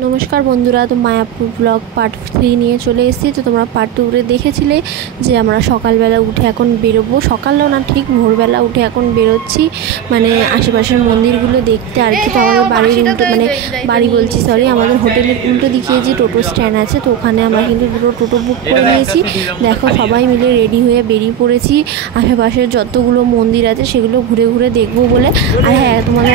नमस्कार बंधुरा तो मायापुर ब्लग पार्ट 3 নিয়ে চলে এসেছি। তো তোমরা পার্ট 2 রে দেখেছিলে যে আমরা সকালবেলা উঠে এখন বেরোবো, সকালও না ঠিক ভোরবেলা উঠে এখন বেরোচ্ছি মানে আশেপাশের মন্দিরগুলো দেখতে আর কি। তো আমাদের বাড়ির উল্টো মানে বাড়ি বলছি সরি আমাদের হোটেলের উল্টো দিকে যে টোটো স্ট্যান্ড আছে তো ওখানে আমরা কিন্তু দুটো টোটো বুক করে নিয়েছি। দেখো সবাই মিলে রেডি হয়ে বেরিয়ে পড়েছি আশেপাশের যতগুলো মন্দির আছে সেগুলো ঘুরে ঘুরে দেখবো বলে। আর হ্যাঁ, তোমাদের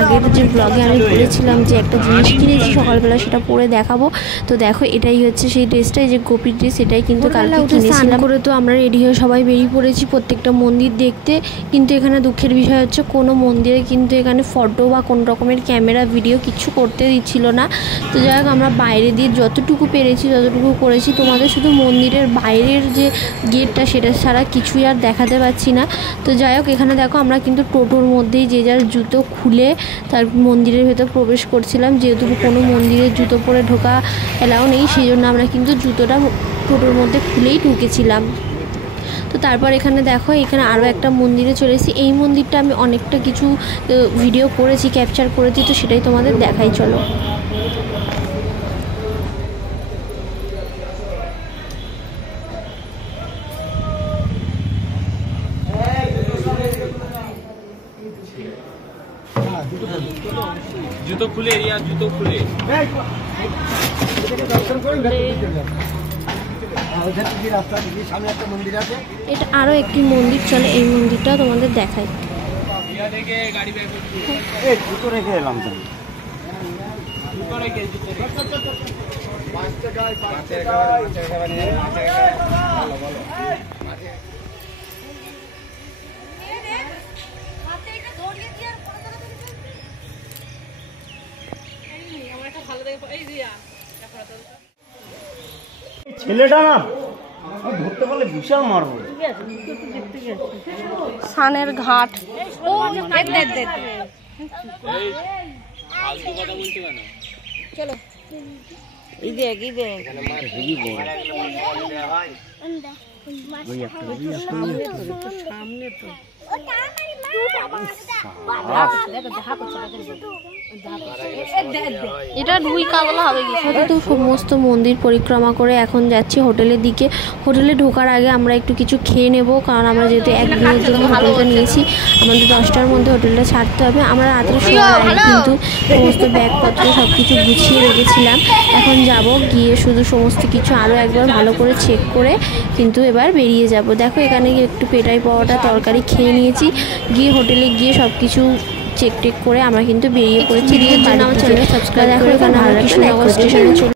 আগের যে ব্লগে আমি বলেছিলাম যে একটা জিনিস কিনেছি সকালবেলা, সেটা পরে দেখাবো। তো দেখো এটাই হচ্ছে সেই ড্রেসটাই, যে গোপীর ড্রেস, এটাই কিন্তু কালকে কিনেছিলাম। করে তো আমরা রেডি হয়ে সবাই বেরিয়ে পড়েছি প্রত্যেকটা মন্দির দেখতে। কিন্তু এখানে দুঃখের বিষয় হচ্ছে কোনো মন্দিরে কিন্তু এখানে ফটো বা কোনো রকমের ক্যামেরা ভিডিও কিছু করতে দিচ্ছিল না। তো যাই হোক আমরা বাইরে দিয়ে যতটুকু পেরেছি ততটুকু করেছি। তোমাদের শুধু মন্দিরের বাইরের যে গেটটা সেটা ছাড়া কিছুই আর দেখাতে পারছি না। তো যাই হোক এখানে দেখো আমরা কিন্তু টোটোর মধ্যেই যে যার জুতো খুলে তার মন্দিরের ভেতর প্রবেশ করছিলাম, যেহেতু কোনো মন্দিরে জুতো পরে ঢোকা এলাও নেই, সেই জন্য আমরা কিন্তু জুতোটা টোটোর মধ্যে খুলেই ঢুকেছিলাম। তো তারপর এখানে দেখো এখানে আরও একটা মন্দিরে চলে এসেছি। এই মন্দিরটা আমি অনেকটা কিছু ভিডিও করেছি, ক্যাপচার করেছি, তো সেটাই তোমাদের দেখাই চলো। জুতো খুলে রিয়া, জুতো খুলে এটা আরো একটি মন্দির চলে, এই মন্দিরটা তোমাদের দেখাই। জুতো রেখে এলাম তো ছেলেটা না ধরতে পারলে বিশাল মারবো। সানের ঘাট চলো এই দেখ সামনে তো এটা রুই কাতলা হবে। তো সমস্ত মন্দির পরিক্রমা করে এখন যাচ্ছি হোটেলের দিকে। হোটেলে ঢোকার আগে আমরা একটু কিছু খেয়ে নেব, কারণ আমরা যেহেতু একদিনের জন্য হোটেলটা নিয়েছি, আমাদের 10টার মধ্যে হোটেলটা ছাড়তে হবে। আমরা রাত্রে কিন্তু সমস্ত ব্যাগপত্র সব কিছু গুছিয়ে রেখেছিলাম। এখন যাব, গিয়ে শুধু সমস্ত কিছু আরও একবার ভালো করে চেক করে কিন্তু এবার বেরিয়ে যাব। দেখো এখানে একটু পেটাই পাওয়াটা তরকারি খেয়ে নিয়েছি, গিয়ে হোটেলে গিয়ে সব কিছু চেক টেক করে আমরা কিন্তু বেরিয়ে পড়েছি। আমার চ্যানেল সাবস্ক্রাইব করে এখানে কৃষ্ণনগর স্টেশনে